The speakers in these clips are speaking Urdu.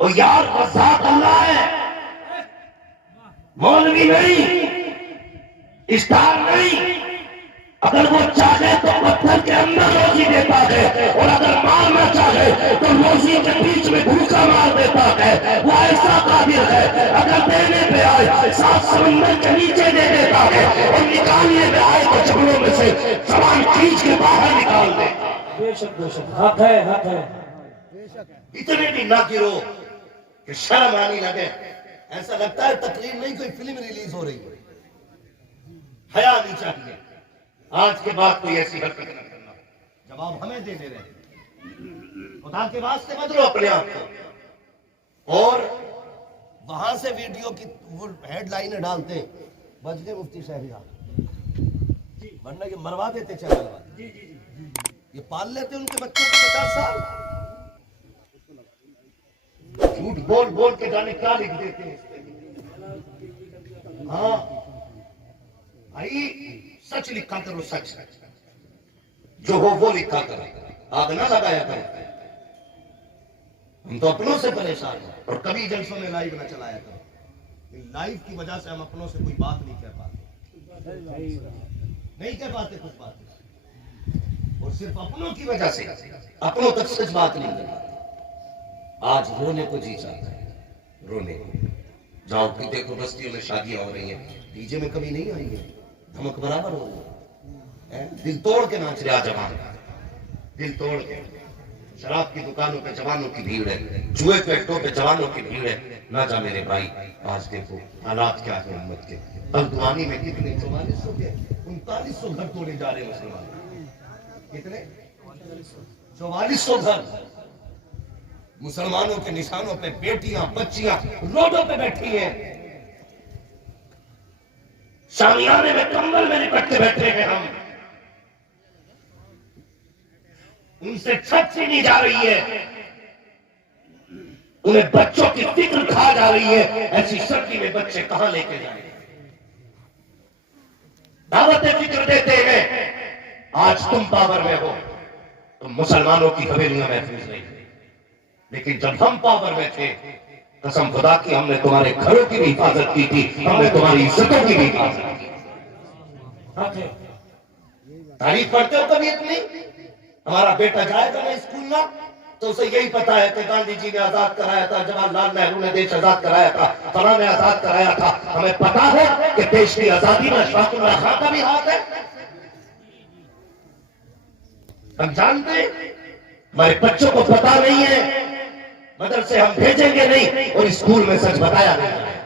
وہ یار ذات اللہ ہے، مولوی نہیں، اسٹار نہیں۔ اگر وہ چاہے تو پتھر کے اندر روزی دیتا ہے، اور اگر مارنا چاہے تو روزی کے بیچ میں بھوکا مار دیتا ہے۔ وہ ایسا قادر ہے، اگر دینے پہ آئے سات سمندر کے نیچے دے دیتا ہے، اور نکالنے پہ آئے تو جبلوں میں سے زبان کھینچ کے باہر نکال دے۔ بے شک بے شک، حق ہے حق ہے۔ اتنے بھی نہ گرو کہ شرم آنی لگے، ایسا لگتا ہے تقریر نہیں کوئی فلم ریلیز ہو رہی ہے۔ حیا آنی چاہیے، آج کے بعد کوئی ایسی حرکت نہ کرنا۔ جواب ہمیں دے دے رہے، خدا کے واسطے بدلو اپنے آپ کو۔ اور وہاں سے ویڈیو کی وہ ہیڈ لائنیں ڈالتے ہیں، بچ گئے مفتی شہریار، ورنہ یہ مروا دیتے چینل والے۔ یہ پال لیتے ان کے بچوں کو 50 سال، جھوٹ بول بول کے جانے کیا لکھ دیتے ہیں۔ ہاں بھائی، سچ لکھا کرو، سچ جو ہو وہ لکھا کرو، آگ نہ لگایا کرو۔ ہم تو اپنوں سے پریشان ہیں، اور کبھی جلسوں میں لائیو نہ چلایا کرو۔ لائیو کی وجہ سے ہم اپنوں سے کوئی بات نہیں کہہ پاتے، نہیں کہہ پاتے کچھ بات، اور صرف اپنوں کی وجہ سے اپنوں تک سچ بات نہیں کر پاتے۔ آج رونے کو جی چاہتا ہے، رونے کو جاؤ کہ دیکھو بستیوں میں شادیاں ہو رہی ہیں، ڈی جے میں کمی نہیں آئی ہے، دھمک برابر ہو رہی ہے۔ دل توڑ کے ناچ رہا جوان، دل توڑ کے۔ شراب کی دکانوں پہ جوانوں کی بھیڑ ہے، جوئے کے اڈوں پہ جوانوں کی بھیڑ ہے۔ نہ جا میرے بھائی، آج دیکھو حالات کیا ہے امت کے۔ بلدوانی میں کتنے 4400 کے 3900 گھر توڑے جا رہے ہیں مسلمان۔ کتنے 4400 گھر مسلمانوں کے نشانوں پہ بیٹیاں بچیاں روڈوں پہ بیٹھی ہیں، شامیانے میں کمبل میں لپٹ کے بیٹھے ہیں ہم، ان سے چھت چھینی جا رہی ہے، انہیں بچوں کی فکر کھا جا رہی ہے۔ ایسی سردی میں بچے کہاں لے کے جائیں؟ دعوت فکر دیتے ہیں، آج تم پاور میں ہو تو مسلمانوں کی حویلیاں محفوظ نہیں، لیکن جب ہم پاور میں تھے، قسم خدا کی ہم نے تمہارے گھروں کی بھی حفاظت کی تھی، ہم نے تمہاری عزتوں کی بھی حفاظت کی۔ تعریف کرتے ہو کبھی اتنی؟ ہمارا بیٹا جائے گا نا اسکول میں تو اسے یہی پتا ہے کہ گاندھی جی نے آزاد کرایا تھا، جواہر لال نہرو نے دیش آزاد کرایا تھا، فلاں نے آزاد کرایا تھا۔ ہمیں پتا ہے کہ دیش کی آزادی میں اشفاق اللہ خان کا بھی ہاتھ ہے، ہم جانتے ہیں۔ ہمارے بچوں کو پتا نہیں ہے، مدرسے ہم بھیجیں گے نہیں، اور اسکول میں سچ بتایا نہیں ہے۔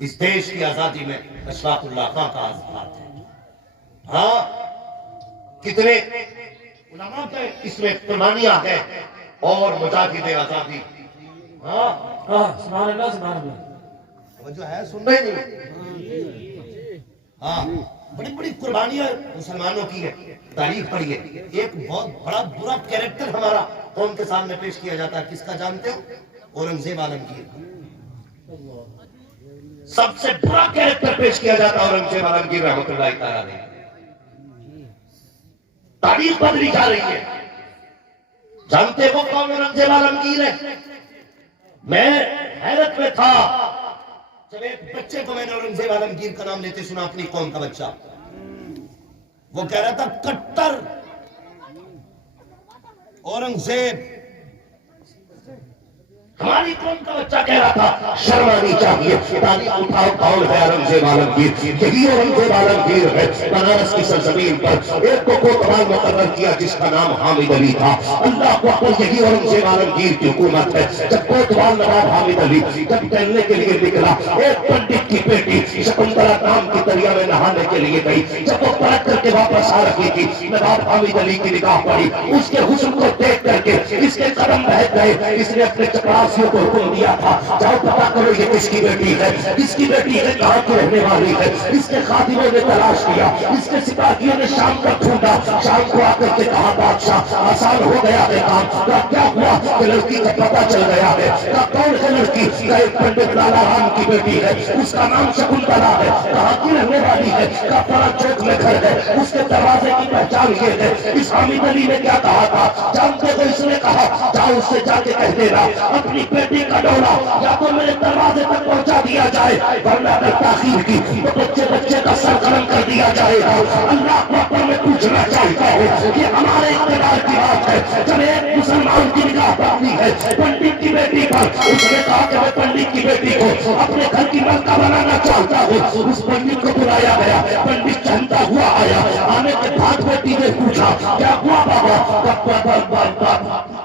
اس دیش کی آزادی میں اشفاق اللہ خان کا ہاتھ ہے۔ ہاں، کتنے علماء کے اس میں قربانیاں ہیں، اور مجاہد آزادی۔ ہاں سبحان اللہ سبحان اللہ، وہ جو ہے سن رہے نہیں؟ ہاں، بڑی بڑی قربانیاں مسلمانوں کی ہے، تاریخ پڑھیے۔ ایک بہت بڑا برا کیریکٹر ہمارا قوم کے سامنے پیش کیا جاتا ہے، کس کا جانتے ہو؟ اورنگزیب عالمگیر کا۔ سب سے برا کیریکٹر پیش کیا جاتا ہے اورنگزیب عالمگیر رحمۃ اللہ تعالیٰ علیہ۔ تاریخ بدلی جا رہی ہے۔ جانتے ہو کون اورنگزیب عالمگیر ہے؟ میں حیرت میں تھا جب ایک بچے کو میں نے اورنگزیب عالمگیر کا نام لیتے سنا، اپنی قوم کا بچہ، وہ کہہ رہا تھا کٹر اورنگزیب۔ ہماری قوم کا بچہ کہہ رہا تھا شرم آنی چاہیے، تاریخ اٹھاؤ کون ہے اورنگزیب عالمگیر؟ یہی اورنگزیب عالمگیر ہے۔ بنارس کی سرزمین پر ایک کو کوتوال مقرر کیا جس کا نام حامد علی تھا۔ اللہ کو اکبر، یہی اورنگزیب عالمگیر کی حکومت ہے۔ جب کوتوال نواب حامد علی جب ٹہلنے کے لیے نکلا، ایک پنڈت کی بیٹی شکنتلا نام کی دریا میں نہانے کے لیے گئی۔ جب وہ پلٹ کر کے واپس آ رہی تھی، نواب حامد علی کی نگاہ پڑی، اس کے حسن کو دیکھ کر کے اس کے قدم بہک گئے۔ اس نے اپنے چپراس داسیوں کو حکم دیا تھا جاؤ پتا کرو یہ کس کی بیٹی ہے، کس کی بیٹی ہے، کہاں کی رہنے والی ہے۔ اس کے خادموں نے تلاش کیا، اس کے سپاہیوں نے شام کا ڈھونڈا، شام کو آ کر کے کہا بادشاہ آسان ہو گیا ہے کام۔ کہا کیا ہوا؟ کہ لڑکی کا پتہ چل گیا ہے۔ کہا کون ہے لڑکی؟ کہا ایک پنڈت لالا رام کی بیٹی ہے، اس کا نام شکنتلا ہے۔ کہاں کی رہنے والی ہے؟ کہا فلاں چوک میں گھر ہے، اس کے دروازے کی پہچان یہ ہے۔ اس حامد علی نے کیا کہا تھا جانتے ہو؟ اس نے کہا جاؤ اس سے جا کے کہہ دینا اپنی بیٹی کا ڈولا یا تو میرے دروازے تک پہنچا دیا جائے، ورنہ اگر تاخیر کی تو بچے کا سر قلم کر دیا جائے گا۔ اللہ اکبر، میں پوچھنا چاہتا ہوں یہ ہمارے اقتدار کی بات ہے جب ایک مسلمان کی نگاہ پڑتی ہے پنڈت کی بیٹی پر، اس نے کہا کہ میں پنڈت کی بیٹی کو اپنے گھر کی ملکہ بنانا چاہتا ہوں۔ اس پنڈت کو بلایا گیا، پنڈت چہنتا ہوا آیا، آنے کے بعد بیٹی نے پوچھا کیا ہوا بابا؟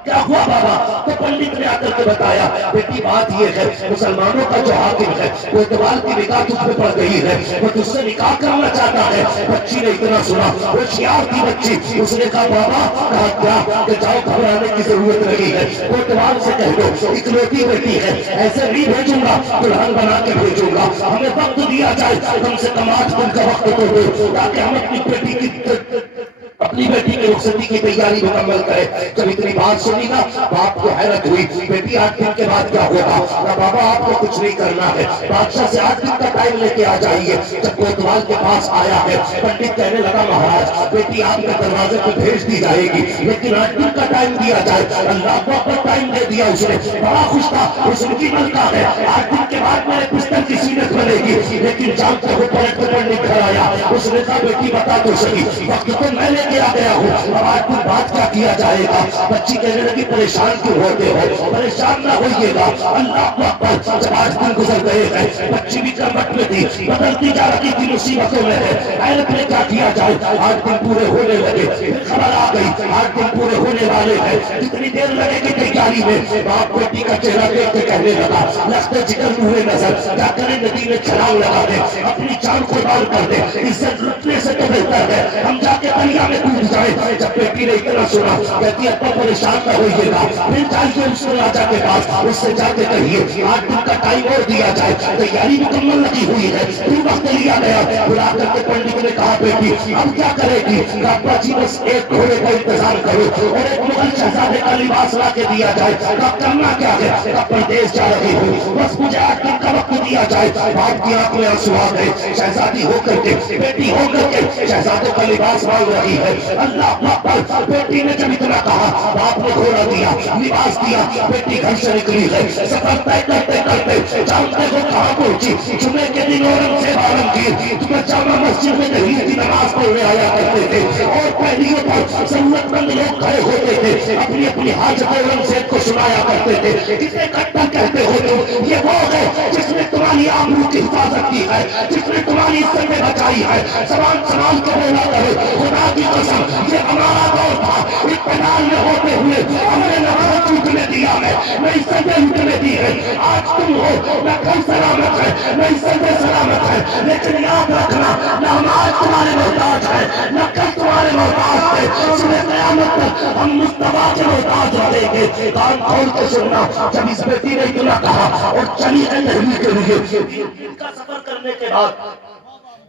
کیا ہوا بابا؟ تو پنڈت نے آ کر کے بتایا بیٹی بات یہ ہے مسلمانوں کا جو حاکم ہے وہ اقبال کی نگاہ تجھ پہ پڑ گئی ہے، وہ تجھ سے نکاح کرنا چاہتا ہے۔ بچی نے اتنا سنا، وہ ہوشیار تھی بچی، اس نے کہا بابا کہا کیا؟ کہ جاؤ گھبرانے کی ضرورت نہیں ہے، وہ اقبال سے کہہ دو اکلوتی بیٹی ہے، ایسے نہیں بھیجوں گا دلہن بنا کے بھیجوں گا، ہمیں وقت دیا جائے کم سے کم 8 دن کا وقت تو دو تاکہ ہم اپنی بیٹی کی رخصتی کی تیاری مکمل کرے۔ جب اتنی بات سنی نا باپ کو حیرت ہوئی، بیٹی 8 دن کے بعد کیا ہوگا؟ بابا آپ کو کچھ نہیں کرنا ہے، بادشاہ سے 8 دن کا ٹائم لے کے آ جائیے۔ جب کوتوال کے پاس آیا ہے پنڈت کہنے لگا مہاراج بیٹی آپ کے دروازے پہ بھیج دی جائے گی لیکن 8 دن کا ٹائم دیا جائے۔ اللہ کو اپنا ٹائم دے دیا اس نے، بڑا خوش تھا، اس کی ملکہ ہے، 8 دن کے بعد میرے بستر کی سینت بنے گی۔ لیکن جانتے ہو پلٹ کے پنڈت گھر آیا، اس نے کہا بیٹی بتا تو صحیح وقت تو میں لے کے آ گیا ہوں، اب 8 دن بعد کیا کیا جائے گا؟ بچی کہنے لگی پریشان کیوں ہوتے ہو؟ پریشان نہ ہوئیے گا، اللہ اکبر۔ جب 8 دن گزر گئے ہیں بچی بھی کربٹ میں تھی، بدلتی جا رہی تھی، مصیبتوں میں ہے، حیرت میں کیا کیا جائے؟ 8 دن پورے ہونے لگے، پھر خبر آ گئی 8 دن پورے ہونے والے ہیں، جتنی دیر لگے گی تیاری میں۔ باپ بیٹی کا چہرہ دیکھ کے کہنے لگا لخت جگر ہوئے نظر کیا کریں ندی میں چھلانگ لگا دے، اپنی جان قربان کر دے، عزت لٹنے سے تو بہتر ہے ہم جا کے دریا میں کود جائیں۔ جب بیٹی نے اتنا سنا کہتی ابا پریشان نہ ہوئیے گا، پھر جائیے اس راجا کے پاس، اس سے جا کے کہیے 8 دن کا ٹائم اور دیا جائے، تیاری مکمل لگی ہوئی ہے۔ پھر وقت لیا گیا، بلا کر کے پنڈت نے کہا بیٹی اب کیا کرے گی؟ ابا جی بس ایک گھوڑے کا انتظام کرو اور ایک مغل شہزادے کا لباس لا کے دیا جائے۔ اب کرنا کیا ہے؟ اب پردیس جا رہی ہوں، بس مجھے 8 دن کا وقت دیا جائے۔ باپ کی آنکھ میں آنسو آ گئے، شہزادی ہو کر کے بیٹی ہو کر کے شہزادے کا لباس مانگ رہی ہے۔ اللہ اکبر، بیٹی نے جب اتنا کہا باپ نے گھوڑا دیا، لباس دیا، بیٹی گھر سے نکلی ہے، سفر طے کرتے کرتے جانتے ہو کہاں پہنچی؟ جمعے کے دن اورنگزیب عالمگیر جمعہ جامع مسجد میں تحریر کی نماز پڑھنے آیا کرتے تھے اور پہلیوں پر ضرورت مند لوگ کھڑے ہوتے تھے، اپنی اپنی حاجت اورنگزیب کو سنایا کرتے تھے۔ کتنے کٹر کہتے ہو تم؟ یہ وہ ہے جس نے تمہاری آبرو کی حفاظت کی ہے، جس نے تمہاری عزت میں بچائی ہے۔ زبان سنبھال کے بولا کرو، خدا کی قسم یہ ہمارا دور تھا، اقتدار میں ہوتے ہوئے ہمیں نماز چوکنے دیا ہے، نہ عزتیں لوٹنے دی ہے۔ آج تم ہو نہ کل سلامت ہے نہ عزتیں سلامت ہے، لیکن یاد رکھنا نہ ہم آج تمہارے محتاج ہیں نہ کل تمہارے محتاج تھے، صبح قیامت تک ہم مصطفیٰ کے محتاج رہیں گے۔ کان کھول کے سننا، جب اس بیٹی نے اتنا کہا اور چلی ہے تحریر کے لیے، 3 دن کا سفر کرنے کے بعد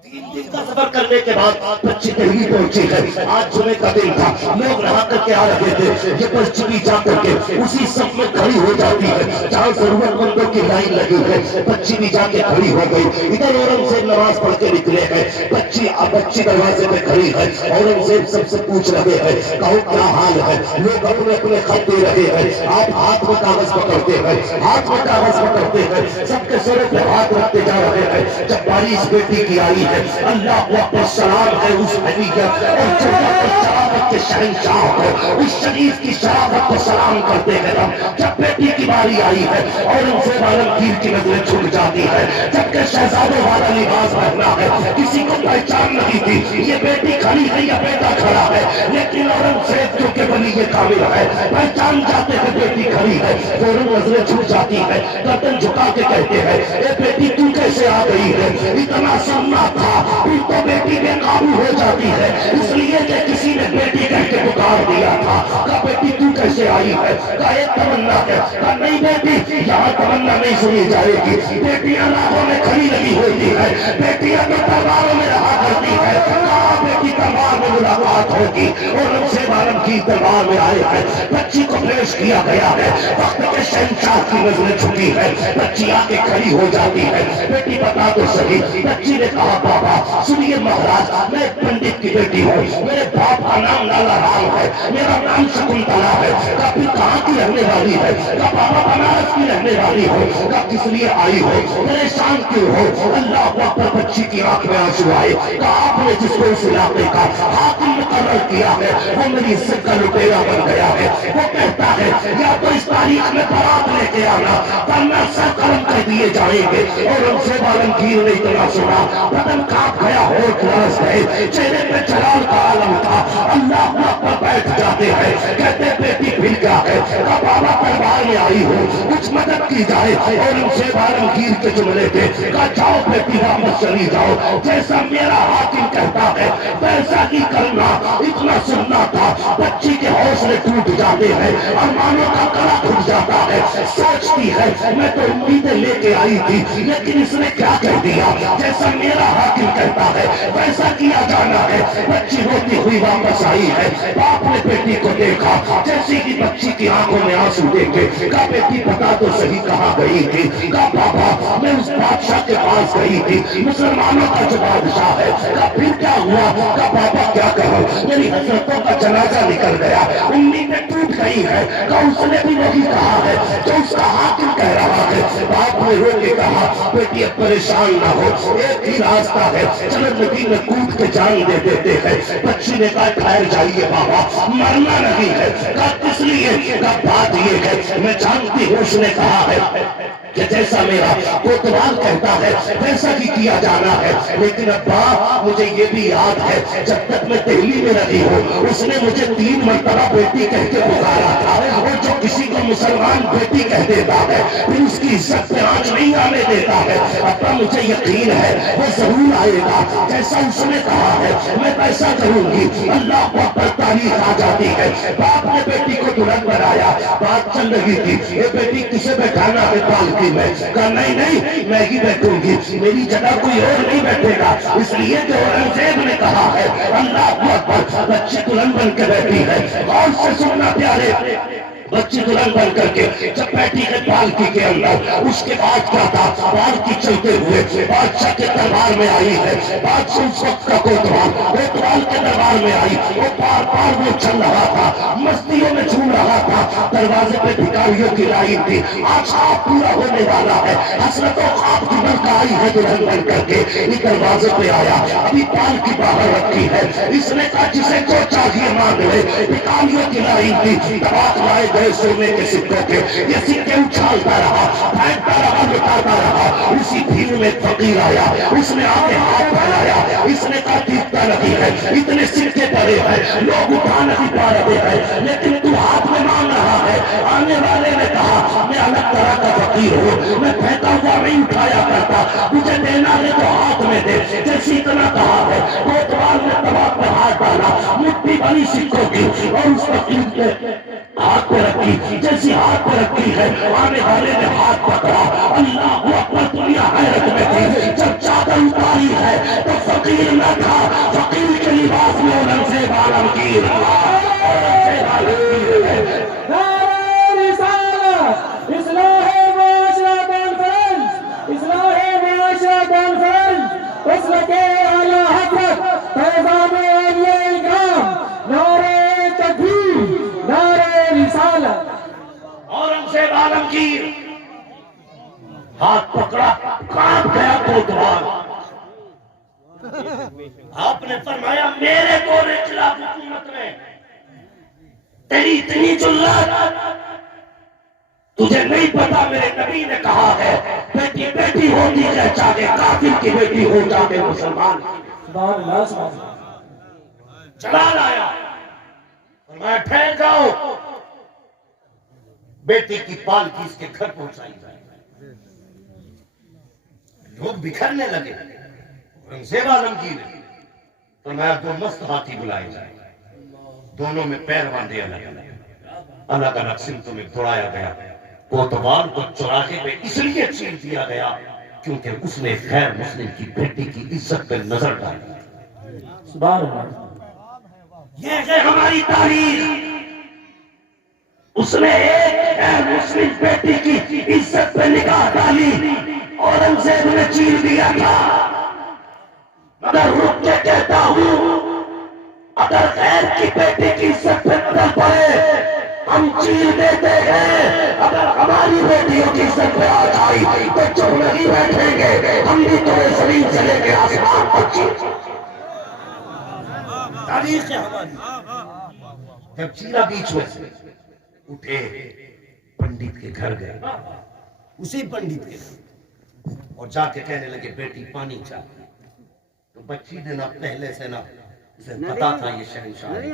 3 دن کا سفر کرنے کے بعد بچی تحریر پہنچی ہے۔ آج جمعے کا دن تھا، لوگ نہا کر کے آ رہے تھے، یہ بچی جا کر کے اسی صف میں کھڑی ہو جاتی ہے جہاں ضرورت مندوں کی لائن لگی ہے۔ بچی بھی جا کے کھڑی ہو گئی، ادھر اورنگزیب نماز پڑھ کے نکلے ہیں، بچی دروازے پہ کھڑی ہے، اورنگزیب سب سے پوچھ رہے ہیں کہو کیا حال ہے؟ لوگ اپنے اپنے خط دے رہے ہیں، آپ ہاتھ میں کاغذ پکڑتے ہیں، ہاتھ میں کاغذ پکڑتے ہیں، سب کے سروں پہ ہاتھ رکھتے جا رہے ہیں۔ جب باری اس بیٹی کی آئی ہے، اللہ اکبر، سلام ہے اس حقیقت اور جنت اور شرافت کے شہنشاہ کو، اس شریف کی شرافت کو سلام کرتے ہیں ہم۔ جب بیٹی کی باری آئی ہے اورنگزیب عالمگیر کی نظریں جھک جاتی ہے، جبکہ شہزادوں والا لباس پہنا ہے، کسی کو پہچان نہیں تھی یہ بیٹی کھڑی ہے یا بیٹا کھڑا ہے، لیکن اورنگزیب جو کہ ولی کامل ہے پہچان جاتے ہیں بیٹی کھڑی ہے، فوراً نظریں جھک جاتی ہے، گردن جھکا کے کہتے ہیں اے بیٹی تو کیسے آ گئی ہے؟ اتنا سننا تھا تھا، پھر تو بیٹی بے قابو ہو جاتی ہے، اس لیے کہ کسی نے بیٹی کہہ کے پکار دیا تھا. کہا بیٹی تو کیسے آئی ہے؟ کہا ایک تمنا ہے. کہا نہیں بیٹی، یہاں تمنا نہیں سنی جائے گی. بیٹیاں راہوں میں کھڑی لگی ہوتی ہے، بیٹیاں تو تلواروں میں رہا کرتی ہے. کہا بیٹی تلوار میں ملاقات ہوگی، اور ہم سے عالم کی تلوار میں آئے ہیں. بچی کو پیش کیا گیا ہے، وقت کے شہنشاہ کی نظریں چھپی ہے. بچی آ کے کھڑی ہو جاتی ہے. بیٹی بتا تو صحیح. بچی نے کہا بابا سنیے مہاراج، میں ایک پنڈت کی بیٹی ہوں، میرے باپ کا نام لالا رام ہے، میرا نام شکنتلا ہے. کہا پھر کہاں کی رہنے والی ہے؟ کہا بابا بنارس کی رہنے والی ہو. کہا کس لیے آئی ہو؟ پریشان کیوں ہو؟ اللہ اکبر. بچی کی آنکھ میں آنسو آئے. کہا آپ نے جس کو اس علاقے کا حاکم مقرر کیا ہے وہ میری عزت کا لٹیرا بن گیا ہے. وہ کہتا ہے یا تو اس تاریخ میں برات لے کے آنا ورنہ سر قلم کر دیے جائیں گے. اور ہم سے عالمگیر نے اتنا سنا، بدن کاپ گیا، ہوش لرز گئے، چہرے پہ جلال کا عالم تھا. اللہ اکبر. بیٹھ جاتے ہیں، کہتے بیٹی پھر کیا ہے؟ کہا بابا تلوار میں آئی ہو، کچھ مدد کی جائے. اور ہم سے عالمگیر کے جملے تھے. کہا جاؤ بیٹی واپس چلی جاؤ، جیسا میرا حاکم کہتا ہے ویسا ہی کرنا. اتنا سننا تھا. بچی کے حوصلے ٹوٹ جاتے ہیں، ارمانوں کا گلا گھٹ جاتا ہے. سوچتی ہے میں تو امیدیں لے کے آئی تھی، لیکن اس نے کیا کہہ دیا؟ جیسا میرا حاکم کہتا ہے ویسا کیا جانا ہے. بچی روتی ہوئی واپس آئی ہے. باپ نے بیٹی کو دیکھا، جیسے کہ بچی کی آنکھوں میں آنسو دیکھے. کہا بیٹی بتا تو صحیح کہاں گئی تھی؟ کہا بابا میں اس بادشاہ کے پاس گئی تھی، مسلمانوں کا جو بادشاہ ہے. کہا پھر کیا ہوا؟ کہا بابا کیا کہوں، میری حضرتوں کا جنازہ نکل گیا، امیدیں ٹوٹ گئی ہے. کہا اس نے بھی وہی کہا ہے جو اس کا حاکم کہہ رہا ہے. باپ نے رو کے کہا بیٹی اب پریشان نہ ہو، ایک ہی راستہ ہے، چلو ندی میں کود کے جان دے دیتے ہیں. بچی نے کہا ٹھہر جائیے بابا، مرنا نہیں ہے. کہا کس لیے؟ کہا بات یہ ہے میں جانتی ہوں اس نے کہا ہے کہ جیسا میرا کوتوال کہتا ہے ویسا ہی کیا جانا ہے. لیکن ابا مجھے یہ بھی یاد ہے جب تک میں دہلی میں رہی ہوں اس نے مجھے 3 مرتبہ بیٹی کہہ کے پکارا تھا. اور جو کسی کو مسلمان بیٹی کہہ دیتا ہے پھر اس کی عزت پہ آنچ نہیں آنے دیتا ہے. ابا مجھے یقین ہے وہ ضرور آئے گا، جیسا اس نے کہا ہے میں ویسا کروں گی. اللہ اکبر. تاریخ آ جاتی ہے. باپ نے بیٹی کو دلہن بنایا. بات چل رہی تھی یہ بیٹی کسے بیٹھانا ہے پالکی میں؟ کہا نہیں نہیں میں ہی بیٹھوں گی، میری جگہ کوئی اور نہیں بیٹھے گا، اس لیے کہ اورنگزیب نے کہا ہے. اللہ اکبر. بچی دلہن بن کے بیٹھی ہے. غور سے سننا پیارے، بچی دلہن بن کر کے جب بیٹھی ہے پالکی کے اندر، اس کے بعد کیا تھا؟ پالکی چلتے ہوئے بادشاہ کے دربار میں آئی ہے. بادشاہ اس وقت کا کوتوال کے دربار میں آئی. وہ بار بار وہ چل رہا تھا، مستیوں میں جھوم رہا تھا. دروازے پہ بھکاریوں کی لائن تھی. آج خواب پورا ہونے والا ہے، حسرتوں خواب کی بن آئی ہے دلہن بن کر کے. اس دروازے پہ آیا، ابھی پالکی باہر رکھی ہے. اس نے کہا جسے جو چاہیے مانگ لے. بھکاریوں کی لائن تھی، دبات لائے گئے سونے کے سکوں کے. یہ سکے اچھالتا رہا، پھینکتا رہا، لٹاتا رہا. اسی بھیڑ میں فقیر آیا، اس نے آگے ہاتھ پھیلایا. اس نے کہا دیکھتا نہیں ہے اتنے سکے پڑے ہیں، لوگ اٹھا نہیں پا رہے ہیں، لیکن تو ہاتھ میں مانگ رہا ہے. آنے والے نے کہا میں الگ طرح کا فقیر ہوں، میں پھینکا ہوا نہیں اٹھایا کرتا، مجھے دینا ہے تو ہاتھ میں دے. جیسے اتنا کہا ہے کوتوال نے تباہ پہ ہاتھ ڈالا، مٹھی بنی سکوں کی اور اس فقیر کے ہاتھ پہ رکھی. جیسی ہاتھ پہ رکھی ہے آنے والے نے ہاتھ پکڑا. اللہ اکبر. دنیا حیرت میں تھی. جب چادر اتاری ہے تو فقیر نہ تھا، فقیر کے لباس میں اورنگزیب عالمگیر ہے. اورنگزیب عالمگیر ہاتھ پکڑا، کانپ گیا کوتوال. آپ نے فرمایا میرے گورے خلاف حکومت میں تیری اتنی جلات، تجھے نہیں پتا میرے نبی نے کہا ہے بیٹی بیٹی ہوتی ہے چاہے کافر کی بیٹی ہو چاہے مسلمان. چلا لایا، فرمایا ٹھہر جاؤ. بیٹی کی پالکی اس کے گھر پہنچائی جائے. لوگ بکھرنے لگے. اورنگزیب عالمگیر نے فرمایا دو مست ہاتھی بلائے جائے، دونوں میں پیر باندھے الگ الگ الگ سمتوں میں دوڑایا گیا، کوتوال کو چوراہے پہ اس لیے چھین دیا گیا کیونکہ اس نے غیر مسلم کی بیٹی کی عزت پہ نظر ڈالی۔ سبحان اللہ۔ یہ ہے ہماری تاریخ، اس نے ایک غیر مسلم بیٹی کی عزت پہ نگاہ ڈالی، اورنگزیب نے چین دیا تھا، مگر رک کے کہتا ہوں اگر غیر کی بیٹی کی عزت پہ نظر پڑے ہم چین دیتے ہیں، اگر ہماری بیٹیوں کی عزت پہ آ جائی تو چپ نہیں بیٹھیں گے، ہم بھی تمہیں زمین سے لے کے آسمان پر چین۔ تاریخ ہے ہماری۔ جب چیرا بیچ میں سے اٹھے، پنڈت کے گھر گئے، اسی پنڈت کے گھر، اور جا کے کہنے لگے بیٹی پانی چاہیے، تو بچی نے نہ پہلے سے نہ اسے پتا تھا یہ شہنشاہ ہے،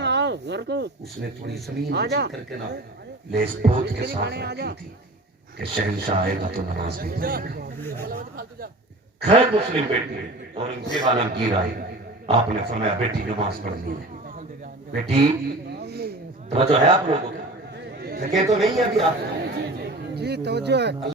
اس نے تھوڑی زمین نیچے کر کے نہ لیس پوت کے ساتھ رکھی تھی کہ شہنشاہ آئے گا تو نماز نہیں پڑھے گا۔ خیر مسلم بیٹی اورنگزیب عالمگیر آئی، آپ نے فرمایا بیٹی نماز پڑھنی ہے، بیٹی توجہ ہے آپ لوگوں کو؟ لگے تو نہیں ہے ابھی آپ؟ جی توجہ ہے۔